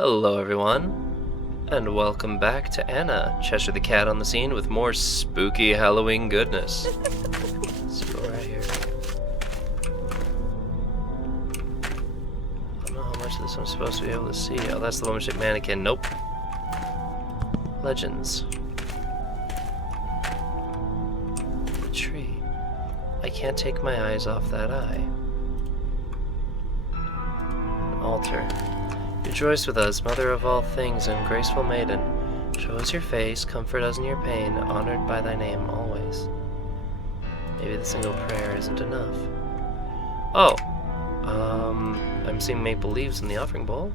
Hello everyone, and welcome back to Anna, Cheshire the Cat on the scene with more spooky Halloween goodness. Let's go right here. I don't know how much of this I'm supposed to be able to see. Oh, that's the woman-shaped mannequin. Nope. Legends. The tree. I can't take my eyes off that eye. An altar. Rejoice with us, Mother of all things and graceful maiden. Show us your face, comfort us in your pain, honored by thy name always. Maybe the single prayer isn't enough. Oh, I'm seeing maple leaves in the offering bowl.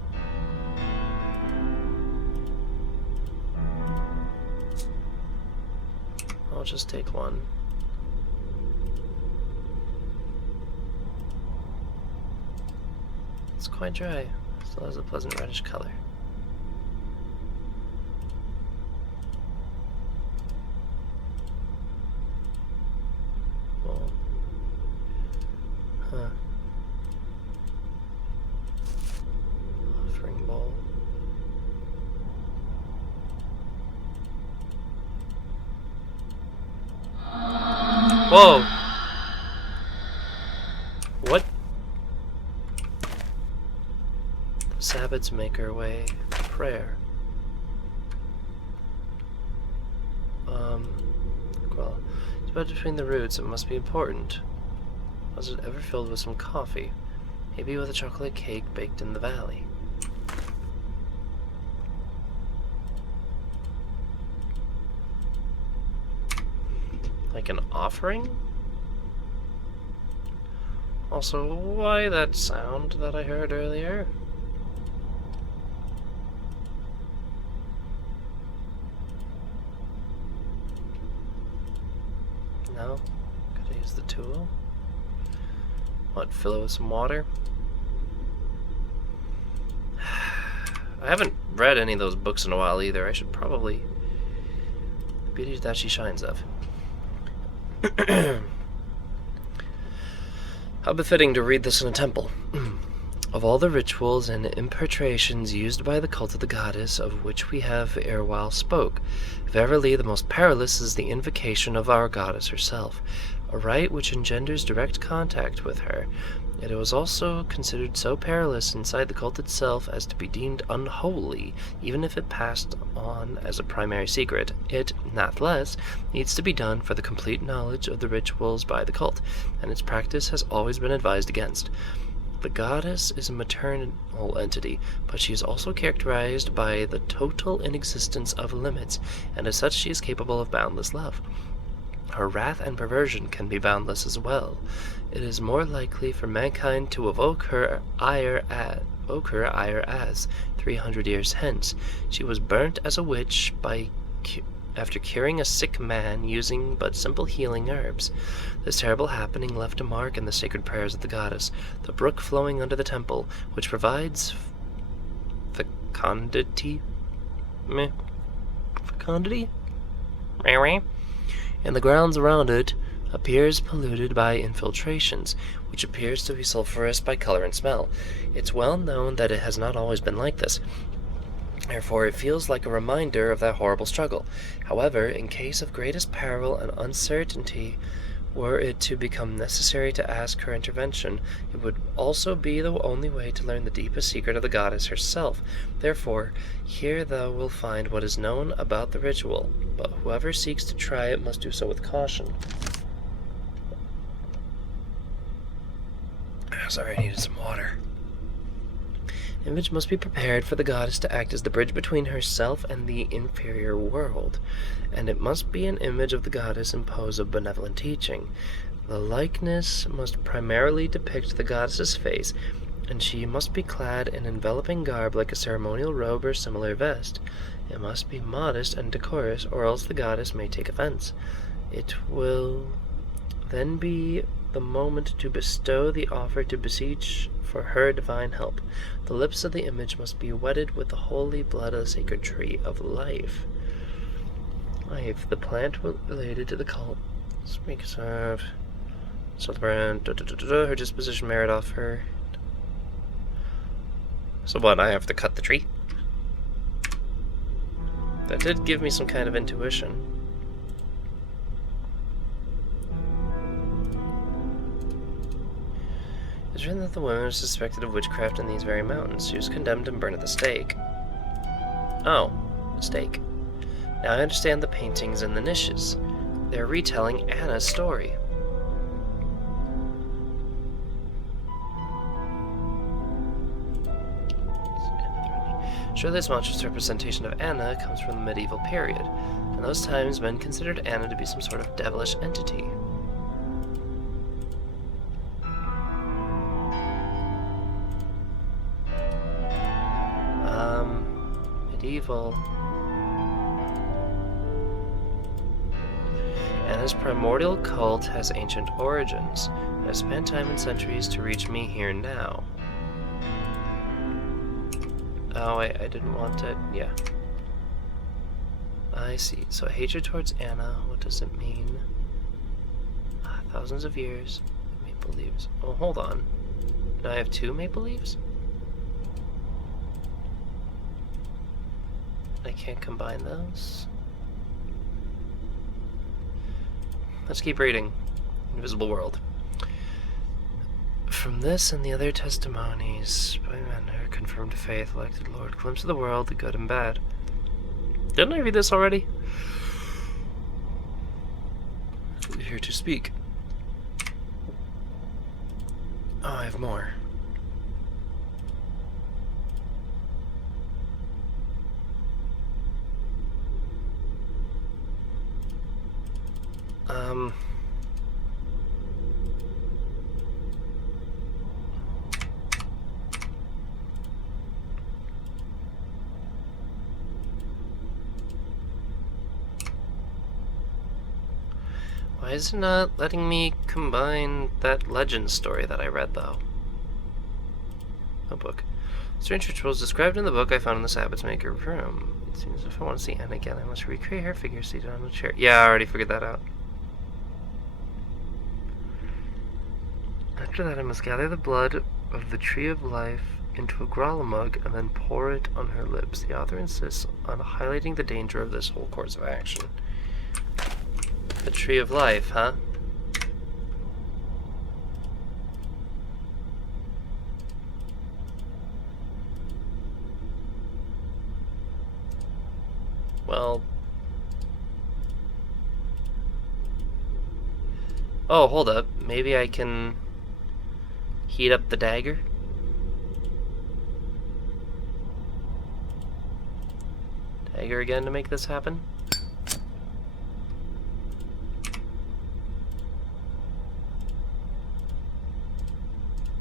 I'll just take one. It's quite dry. Still has a pleasant reddish color. Well, huh. Offering bowl. Whoa! What? Sabots make her way. Prayer. Well, it's about between the roots. It must be important. Was it ever filled with some coffee? Maybe with a chocolate cake baked in the valley. Like an offering? Also, why that sound that I heard earlier? No? Could I use the tool? What, fill it with some water? I haven't read any of those books in a while either. I should probably... The beauty that she shines of. How befitting to read this in a temple. Of all the rituals and impertrations used by the cult of the goddess, of which we have erewhile spoke, verily the most perilous is the invocation of our goddess herself, a rite which engenders direct contact with her. Yet it was also considered so perilous inside the cult itself as to be deemed unholy, even if it passed on as a primary secret. It, nathless, needs to be done for the complete knowledge of the rituals by the cult, and its practice has always been advised against. The goddess is a maternal entity, but she is also characterized by the total inexistence of limits, and as such she is capable of boundless love. Her wrath and perversion can be boundless as well. It is more likely for mankind to evoke her ire as 300 years hence. She was burnt as a witch after curing a sick man using but simple healing herbs. This terrible happening left a mark in the sacred prayers of the goddess, the brook flowing under the temple, which provides fecundity? Fecundity? And the grounds around it appears polluted by infiltrations, which appears to be sulfurous by color and smell. It's well known that it has not always been like this. Therefore, it feels like a reminder of that horrible struggle. However, in case of greatest peril and uncertainty, were it to become necessary to ask her intervention, it would also be the only way to learn the deepest secret of the goddess herself. Therefore, here thou wilt find what is known about the ritual, but whoever seeks to try it must do so with caution. Sorry, I needed some water. Image must be prepared for the goddess to act as the bridge between herself and the inferior world, and it must be an image of the goddess imposed of benevolent teaching. The likeness must primarily depict the goddess's face, and she must be clad in enveloping garb like a ceremonial robe or similar vest. It must be modest and decorous, or else the goddess may take offense. It will then be the moment to bestow the offer to beseech for her divine help. The lips of the image must be wetted with the holy blood of the sacred tree of life. Life, the plant related to the cult. Speaks of Sutherland, her disposition merit off her. So what, I have to cut the tree? That did give me some kind of intuition. It's written that the woman was suspected of witchcraft in these very mountains. She was condemned and burned at the stake. Oh, stake. Now I understand the paintings and the niches. They're retelling Anna's story. Sure, this monstrous representation of Anna comes from the medieval period. In those times, men considered Anna to be some sort of devilish entity. Medieval. Anna's primordial cult has ancient origins, and has spent time and centuries to reach me here now. Oh, I didn't want to... yeah. I see. So hatred towards Anna, what does it mean? Thousands of years. Maple leaves. Oh, hold on. Now I have 2 maple leaves? I can't combine those. Let's keep reading. Invisible World. From this and the other testimonies by men who are confirmed to faith, elected Lord, glimpse of the world, the good and bad. Didn't I read this already? Here to speak. Oh, I have more. Why is it not letting me combine that legend story that I read, though? Notebook. Strange rituals described in the book I found in the Sabot's maker room. It seems if I want to see Anne again, I must recreate her figure seated on a chair. Yeah, I already figured that out. After that, I must gather the blood of the Tree of Life into a growler mug and then pour it on her lips. The author insists on highlighting the danger of this whole course of action. The Tree of Life, huh? Well... oh, hold up. Maybe I can heat up the dagger? Dagger again to make this happen?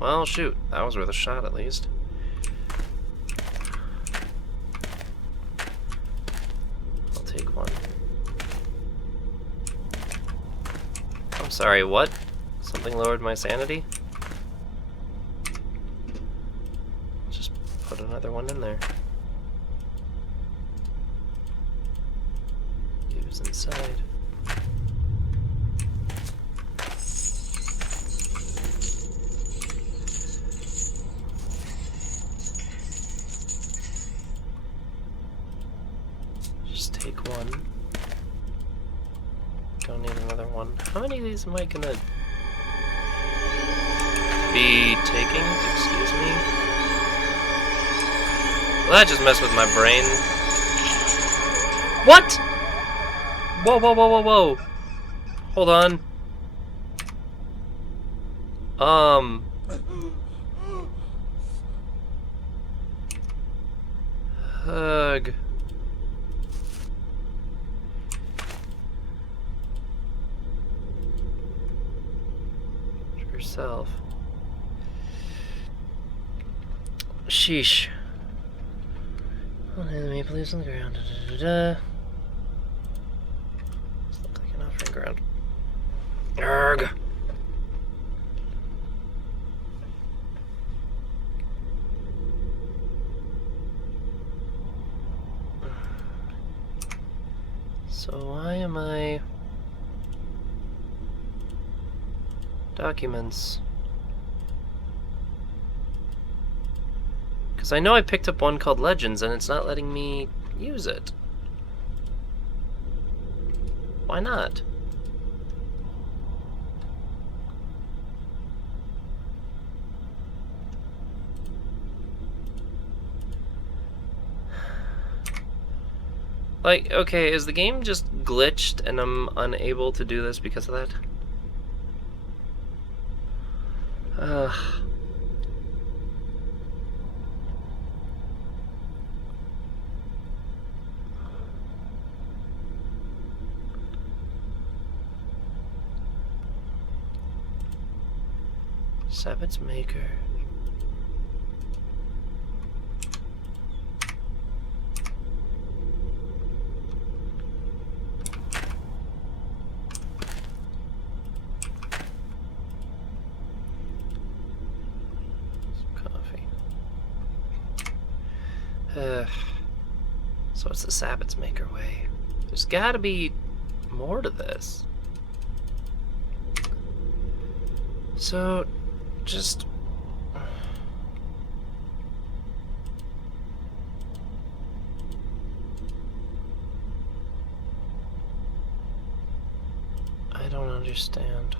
Well, shoot. That was worth a shot, at least. I'll take one. I'm sorry, what? Something lowered my sanity? Just put another one in there. It was inside. Take one. Don't need another one. How many of these am I gonna be taking? Excuse me? Well, that just messed with my brain. What? Whoa, whoa, whoa, whoa, whoa. Hold on. Hug. Yourself. Sheesh. One of the maple leaves on the ground. This looks like an offering ground. Arrgh. So why am I... documents? Because I know I picked up one called Legends and it's not letting me use it. Why not? Like, okay, is the game just glitched and I'm unable to do this because of that? Sabot's maker. So it's the Sabot's maker way. There's gotta be more to this. So, just... I don't understand.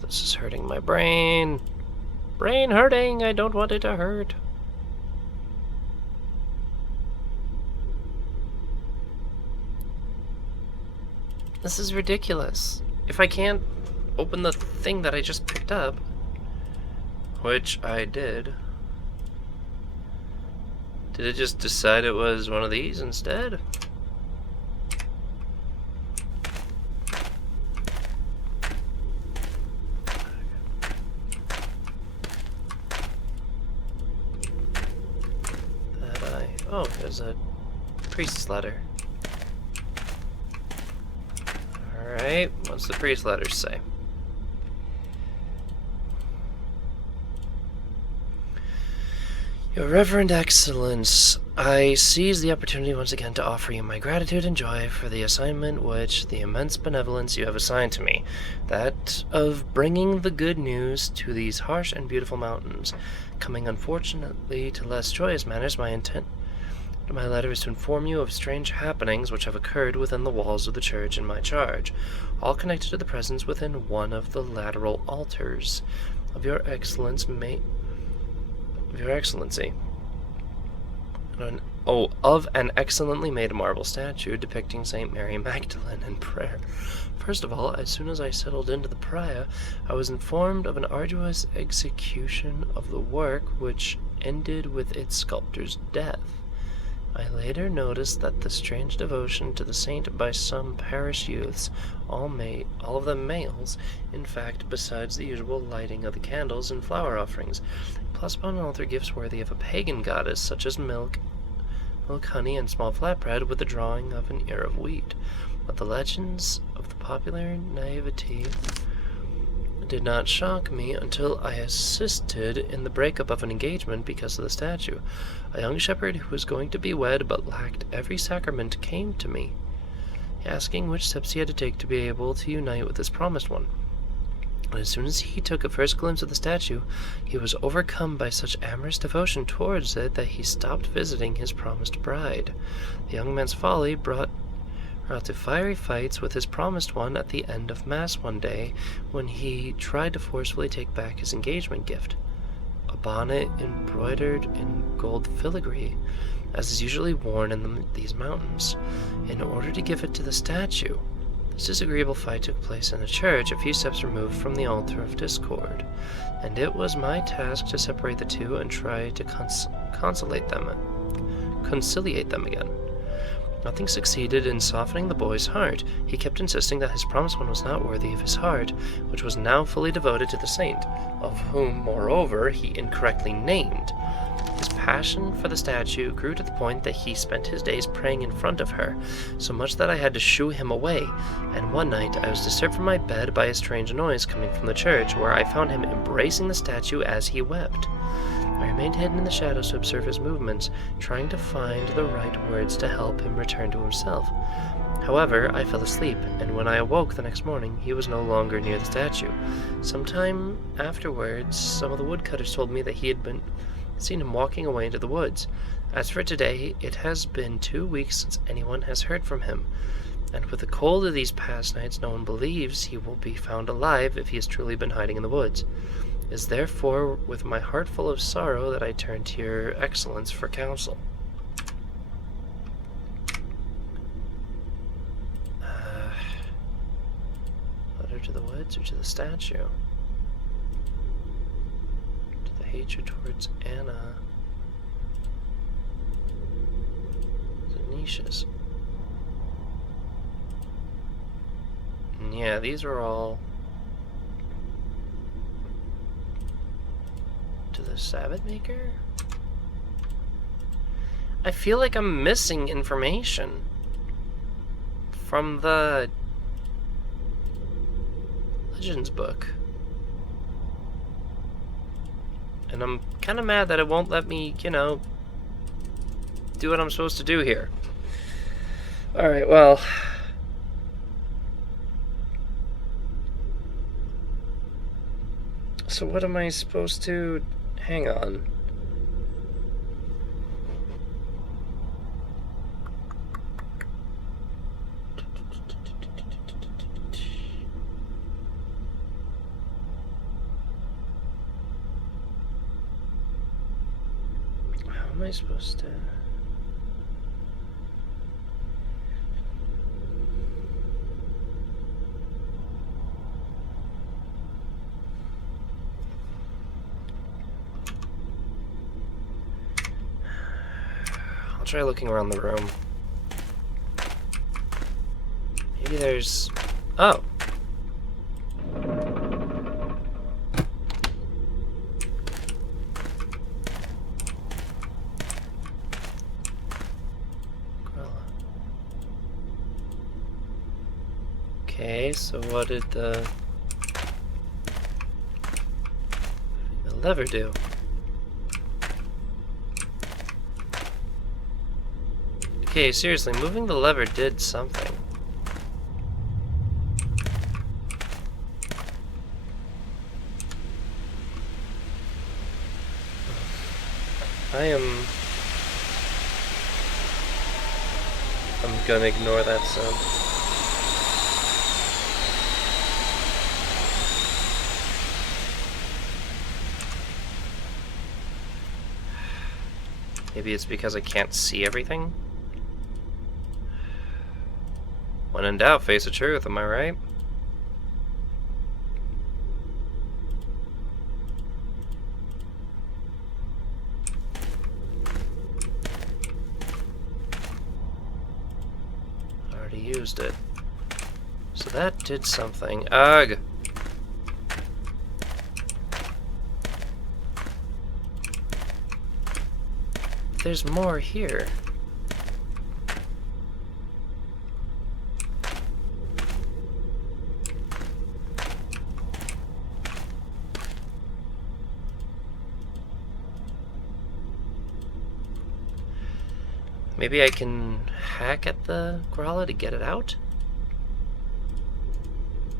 This is hurting my brain. Brain hurting. I don't want it to hurt. This is ridiculous. If I can't open the thing that I just picked up, which I did it just decide it was one of these instead? Oh, there's a priest's letter. Alright, what's the priest's letter say? Your Reverend Excellence, I seize the opportunity once again to offer you my gratitude and joy for the assignment which the immense benevolence you have assigned to me, that of bringing the good news to these harsh and beautiful mountains. Coming unfortunately to less joyous manners, my intent my letter is to inform you of strange happenings which have occurred within the walls of the church in my charge, all connected to the presence within one of the lateral altars of your Excellency. Of an excellently made marble statue depicting St. Mary Magdalene in prayer. First of all, as soon as I settled into the prior, I was informed of an arduous execution of the work which ended with its sculptor's death. I later noticed that the strange devotion to the saint by some parish youths, all of them males, in fact, besides the usual lighting of the candles and flower offerings, plus upon an altar gifts worthy of a pagan goddess, such as milk, honey, and small flatbread, with the drawing of an ear of wheat. But the legends of the popular naivety did not shock me until I assisted in the breakup of an engagement because of the statue. A young shepherd who was going to be wed but lacked every sacrament came to me, asking which steps he had to take to be able to unite with his promised one. And as soon as he took a first glimpse of the statue, he was overcome by such amorous devotion towards it that he stopped visiting his promised bride. The young man's folly brought to fiery fights with his promised one at the end of Mass one day, when he tried to forcefully take back his engagement gift, a bonnet embroidered in gold filigree, as is usually worn in these mountains, in order to give it to the statue. This disagreeable fight took place in a church a few steps removed from the altar of discord, and it was my task to separate the two and try to conciliate them again. Nothing succeeded in softening the boy's heart. He kept insisting that his promised one was not worthy of his heart, which was now fully devoted to the saint, of whom, moreover, he incorrectly named. His passion for the statue grew to the point that he spent his days praying in front of her, so much that I had to shoo him away, and one night I was disturbed from my bed by a strange noise coming from the church, where I found him embracing the statue as he wept. I remained hidden in the shadows to observe his movements, trying to find the right words to help him return to himself. However, I fell asleep, and when I awoke the next morning, he was no longer near the statue. Sometime afterwards, some of the woodcutters told me that he had seen him walking away into the woods. As for today, it has been 2 weeks since anyone has heard from him, and with the cold of these past nights, no one believes he will be found alive if he has truly been hiding in the woods. It is therefore with my heart full of sorrow that I turn to your excellence for counsel. Letter to the woods or to the statue? To the hatred towards Anna. The niches. Yeah, these are all to the Sabot maker? I feel like I'm missing information from the Legends book. And I'm kind of mad that it won't let me, do what I'm supposed to do here. Alright, well, so what am I supposed to... Hang on. How am I supposed to... Try looking around the room. Maybe there's... Oh! Okay, so what did the lever do? Okay, seriously, moving the lever did something. I'm gonna ignore that sound. Maybe it's because I can't see everything? When in doubt, face the truth, am I right? I already used it. So that did something. Ugh! There's more here. Maybe I can hack at the Grala to get it out?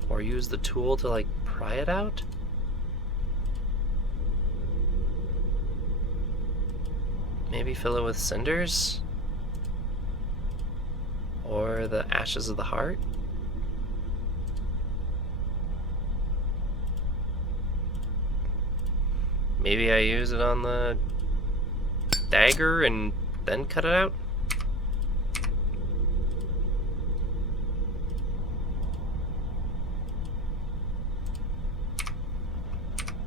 Or use the tool to, like, pry it out? Maybe fill it with cinders? Or the ashes of the heart? Maybe I use it on the dagger and then cut it out?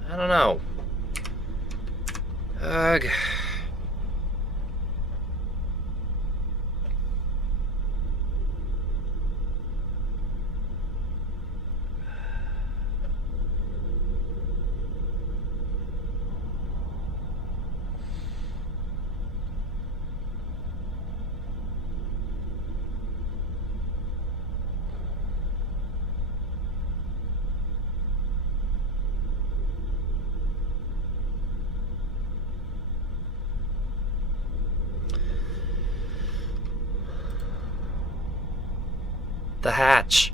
I don't know. Ugh. The hatch.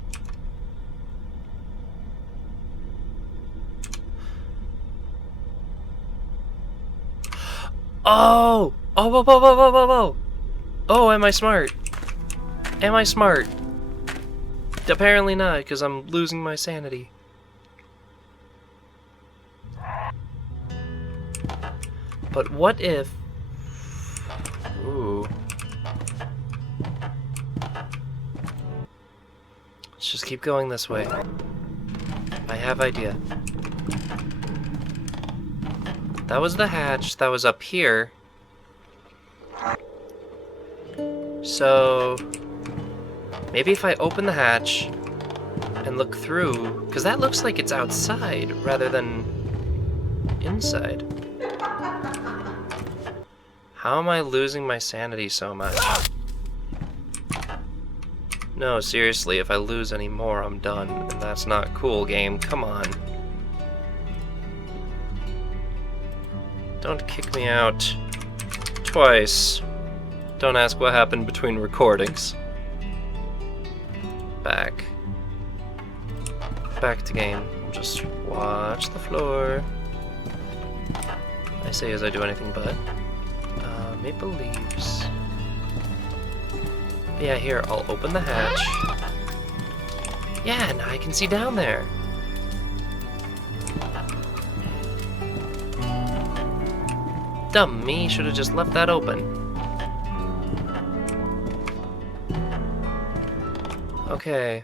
Oh! Oh, whoa, whoa, whoa, whoa, whoa, whoa! Oh, am I smart? Am I smart? Apparently not, because I'm losing my sanity. But what if... Ooh. Let's just keep going this way. I have idea. That was the hatch. That was up here. So... maybe if I open the hatch and look through... because that looks like it's outside rather than inside. How am I losing my sanity so much? No, seriously, if I lose any more, I'm done. And that's not cool, game. Come on. Don't kick me out twice. Don't ask what happened between recordings. Back. Back to game. Just watch the floor. I say as I do anything but. Maple leaves. Yeah, here, I'll open the hatch. Yeah, now I can see down there. Dumb me, should have just left that open. Okay.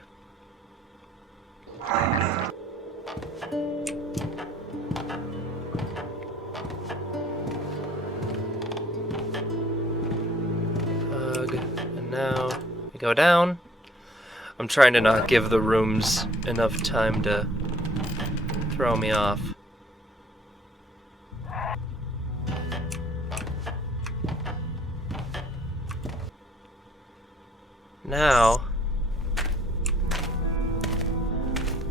And now we go down. I'm trying to not give the rooms enough time to throw me off. Now,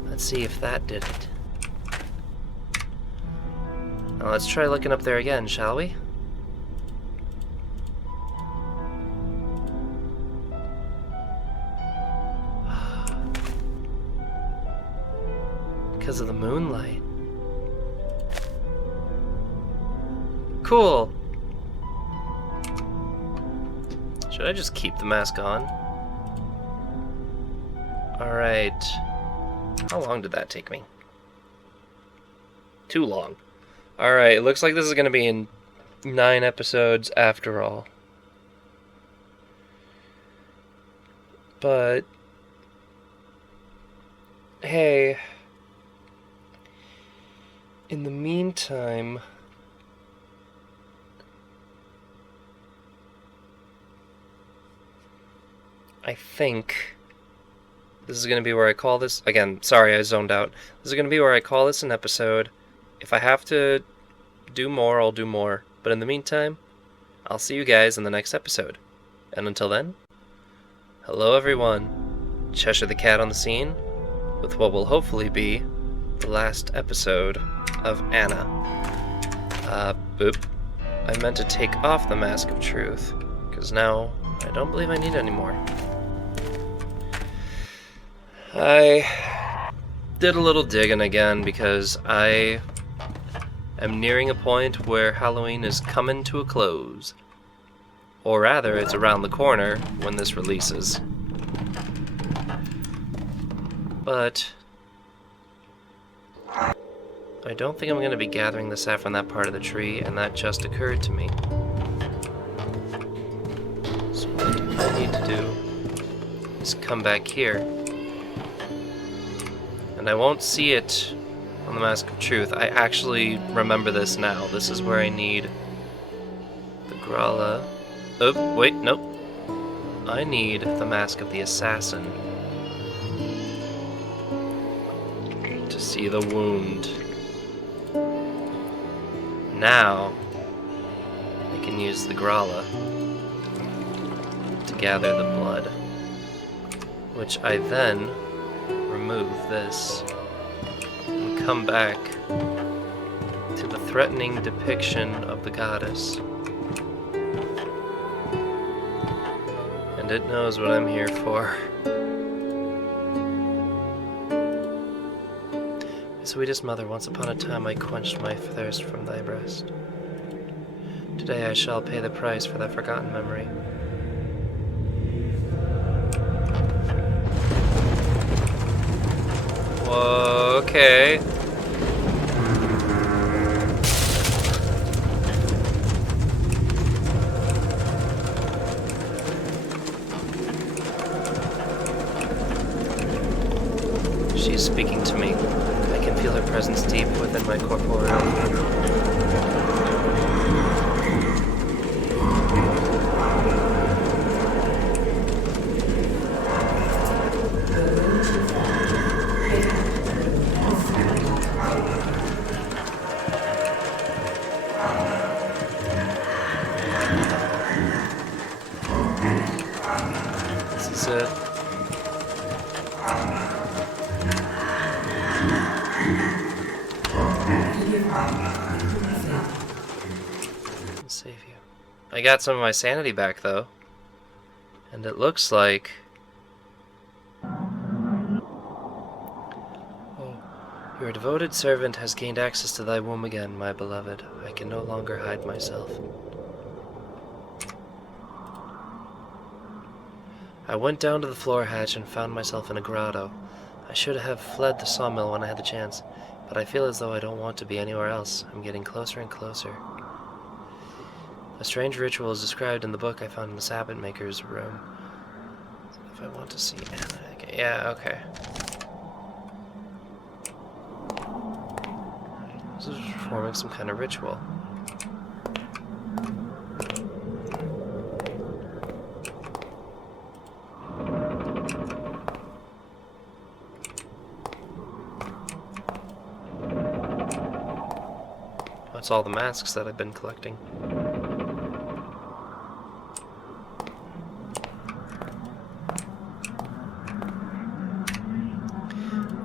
let's see if that did it. Now let's try looking up there again, shall we? Because of the moonlight. Cool. Should I just keep the mask on? Alright. How long did that take me? Too long. Alright, it looks like this is going to be in 9 episodes after all. But... hey... in the meantime... I think this is going to be where I call this... again, sorry, I zoned out. This is going to be where I call this an episode. If I have to do more, I'll do more. But in the meantime, I'll see you guys in the next episode. And until then, hello everyone. Cheshire the Cat on the scene, with what will hopefully be the last episode of Anna. Boop. I meant to take off the Mask of Truth, because now I don't believe I need it anymore. I did a little digging again because I am nearing a point where Halloween is coming to a close. Or rather, it's around the corner when this releases. But I don't think I'm going to be gathering the saffron that part of the tree, and that just occurred to me. So what I need to do is come back here. And I won't see it on the Mask of Truth. I actually remember this now. This is where I need the Grala. Oh, wait, nope. I need the Mask of the Assassin to see the wound. Now, I can use the Grala to gather the blood, which I then remove this and come back to the threatening depiction of the goddess. And it knows what I'm here for. Sweetest mother, once upon a time I quenched my thirst from thy breast. Today I shall pay the price for that forgotten memory. Whoa, okay. She is speaking to me. I can feel her presence deep within my corporeal being. This is it. I'll save you. I got some of my sanity back, though. And it looks like... Oh, your devoted servant has gained access to thy womb again, my beloved. I can no longer hide myself. I went down to the floor hatch and found myself in a grotto. I should have fled the sawmill when I had the chance, but I feel as though I don't want to be anywhere else. I'm getting closer and closer. A strange ritual is described in the book I found in the Sabot maker's room. If I want to see Anna again. Yeah, okay. This is performing some kind of ritual. That's all the masks that I've been collecting.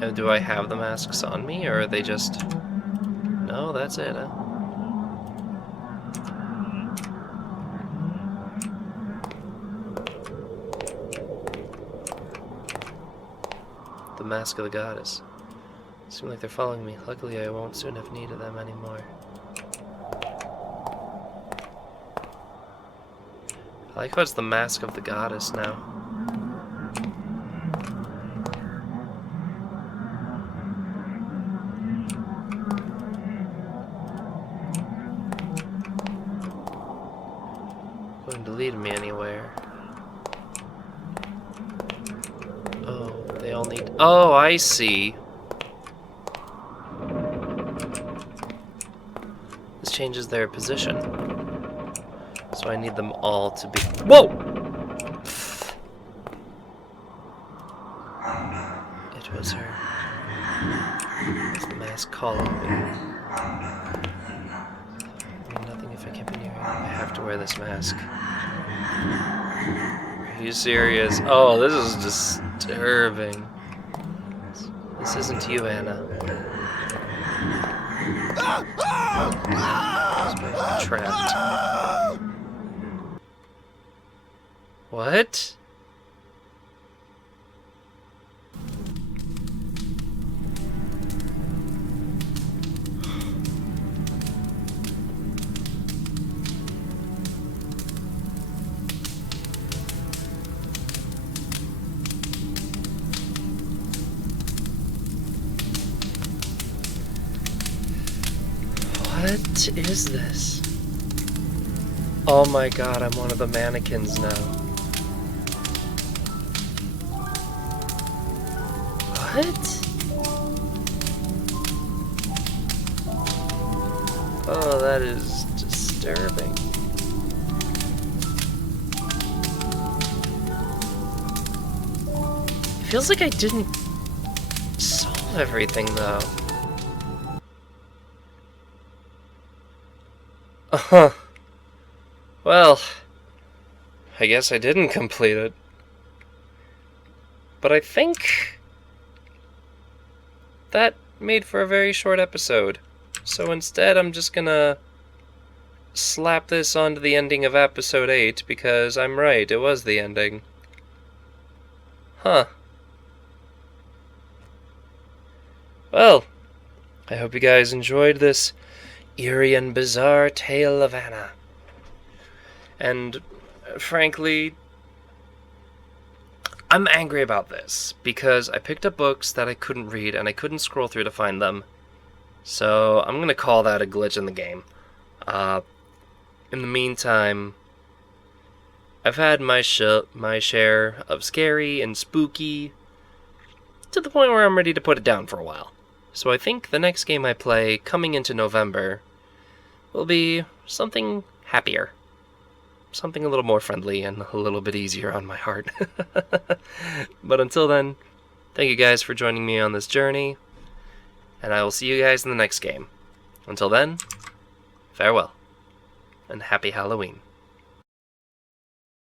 And do I have the masks on me, or are they just... No, that's it, huh? The mask of the goddess. Seem like they're following me. Luckily, I won't soon have need of them anymore. I like how it's the mask of the goddess now. Going to lead me anywhere. Oh, they all need... Oh, I see. This changes their position. So I need them all to be... Whoa! It was her. It's the mask calling me. I mean, nothing if I can't be near her. I have to wear this mask. Are you serious? Oh, this is disturbing. This isn't you, Anna. I'm trapped. What? What is this? Oh my god, I'm one of the mannequins now. What? Oh, that is disturbing. It feels like I didn't solve everything, though. Uh-huh. Well, I guess I didn't complete it. But I think that made for a very short episode. So instead, I'm just gonna slap this onto the ending of episode 8, because I'm right, it was the ending. Huh. Well, I hope you guys enjoyed this eerie and bizarre tale of Anna. And frankly, I'm angry about this because I picked up books that I couldn't read and I couldn't scroll through to find them. So I'm going to call that a glitch in the game. In the meantime, I've had my share of scary and spooky to the point where I'm ready to put it down for a while. So I think the next game I play coming into November will be something happier. Something a little more friendly and a little bit easier on my heart. But until then, thank you guys for joining me on this journey, and I will see you guys in the next game. Until then, farewell, and happy Halloween.